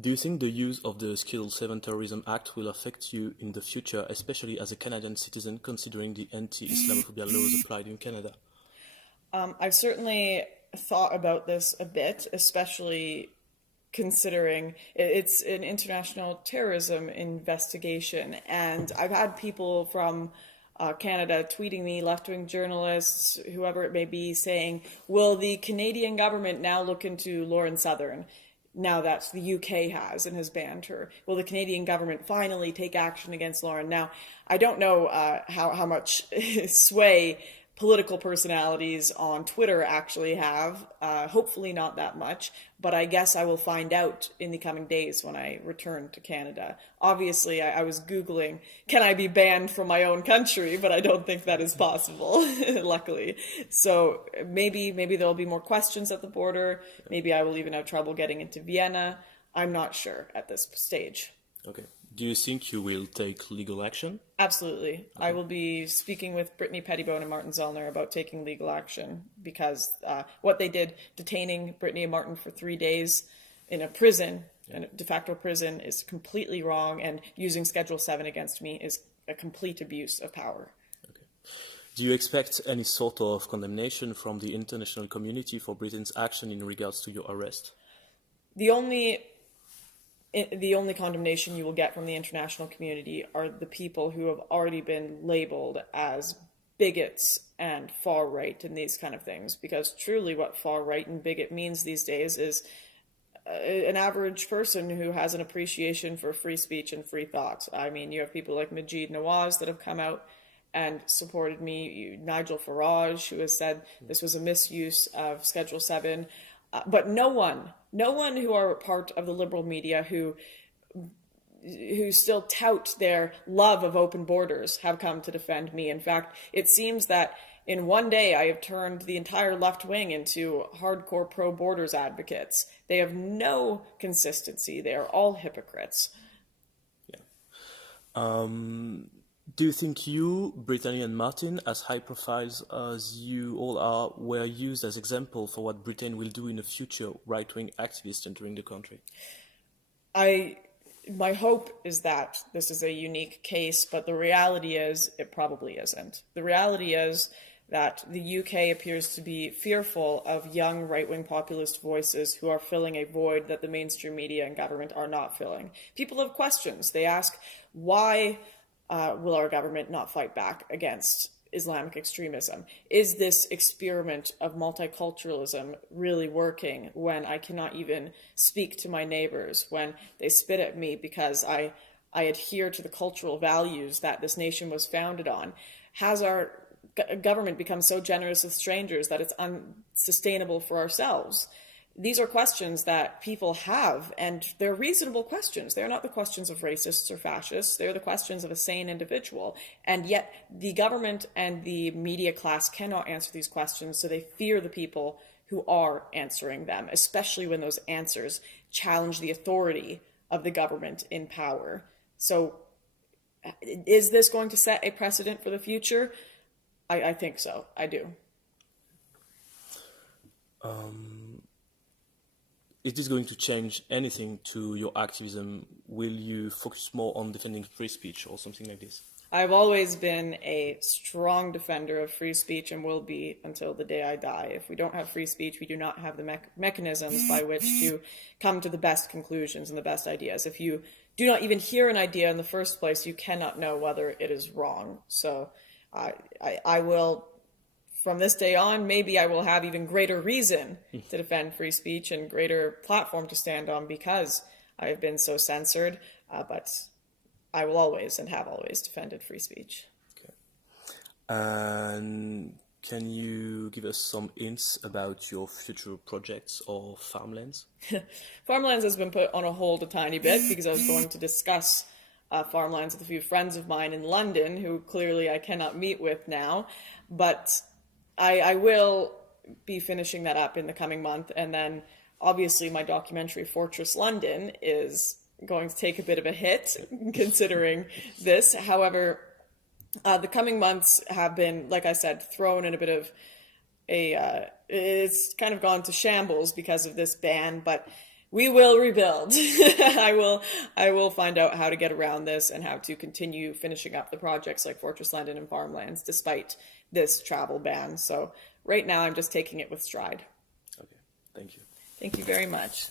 Do you think the use of the Schedule 7 Terrorism Act will affect you in the future, especially as a Canadian citizen, considering the anti-Islamophobia laws applied in Canada? I've certainly thought about this a bit, especially considering it's an international terrorism investigation. And I've had people from Canada tweeting me, left-wing journalists, whoever it may be, saying, will the Canadian government now look into Lauren Southern, now that the UK has and has banned her? Will the Canadian government finally take action against Lauren? Now, I don't know how much sway political personalities on Twitter actually have. Hopefully not that much, but I guess I will find out in the coming days when I return to Canada. Obviously, I was Googling, can I be banned from my own country? But I don't think that is possible, luckily. So maybe there'll be more questions at the border. Maybe I will even have trouble getting into Vienna. I'm not sure at this stage. Okay. Do you think you will take legal action? Absolutely. Okay. I will be speaking with Brittany Pettibone and Martin Zellner about taking legal action because what they did, detaining Brittany and Martin for 3 days in a prison, in a de facto prison, is completely wrong, and using Schedule 7 against me is a complete abuse of power. Okay. Do you expect any sort of condemnation from the international community for Britain's action in regards to your arrest? The only condemnation you will get from the international community are the people who have already been labeled as bigots and far right and these kind of things. Because truly what far right and bigot means these days is an average person who has an appreciation for free speech and free thought. I mean, you have people like Majid Nawaz that have come out and supported me, Nigel Farage, who has said this was a misuse of Schedule 7. But no one who are part of the liberal media who still tout their love of open borders have come to defend me. In fact, it seems that in one day I have turned the entire left wing into hardcore pro-borders advocates. They have no consistency. They are all hypocrites. Yeah. Do you think you, Brittany and Martin, as high profiles as you all are, were used as example for what Britain will do in the future right-wing activists entering the country? My hope is that this is a unique case, but the reality is it probably isn't. The reality is that the UK appears to be fearful of young right-wing populist voices who are filling a void that the mainstream media and government are not filling. People have questions. They ask, why will our government not fight back against Islamic extremism? Is this experiment of multiculturalism really working when I cannot even speak to my neighbors, when they spit at me because I adhere to the cultural values that this nation was founded on? Has our government become so generous with strangers that it's unsustainable for ourselves? These are questions that people have, and they're reasonable questions. They're not the questions of racists or fascists. They're the questions of a sane individual. And yet the government and the media class cannot answer these questions, so they fear the people who are answering them, especially when those answers challenge the authority of the government in power. So is this going to set a precedent for the future? I think so. I do. Is this going to change anything to your activism? Will you focus more on defending free speech or something like this? I've always been a strong defender of free speech and will be until the day I die. If we don't have free speech, we do not have the mechanisms by which to come to the best conclusions and the best ideas. If you do not even hear an idea in the first place, you cannot know whether it is wrong. So I will... From this day on, maybe I will have even greater reason to defend free speech and greater platform to stand on because I have been so censored, but I will always and have always defended free speech. Okay. And can you give us some hints about your future projects or farmlands? Farmlands has been put on a hold a tiny bit because I was going to discuss farmlands with a few friends of mine in London who clearly I cannot meet with now, but I will be finishing that up in the coming month, and then obviously my documentary Fortress London is going to take a bit of a hit considering this. However, the coming months have been, like I said, thrown in a bit of it's kind of gone to shambles because of this ban, but We will rebuild. I will find out how to get around this and how to continue finishing up the projects like Fortress London and Farmlands despite this travel ban. So right now I'm just taking it with stride. Okay, thank you. Thank you very much.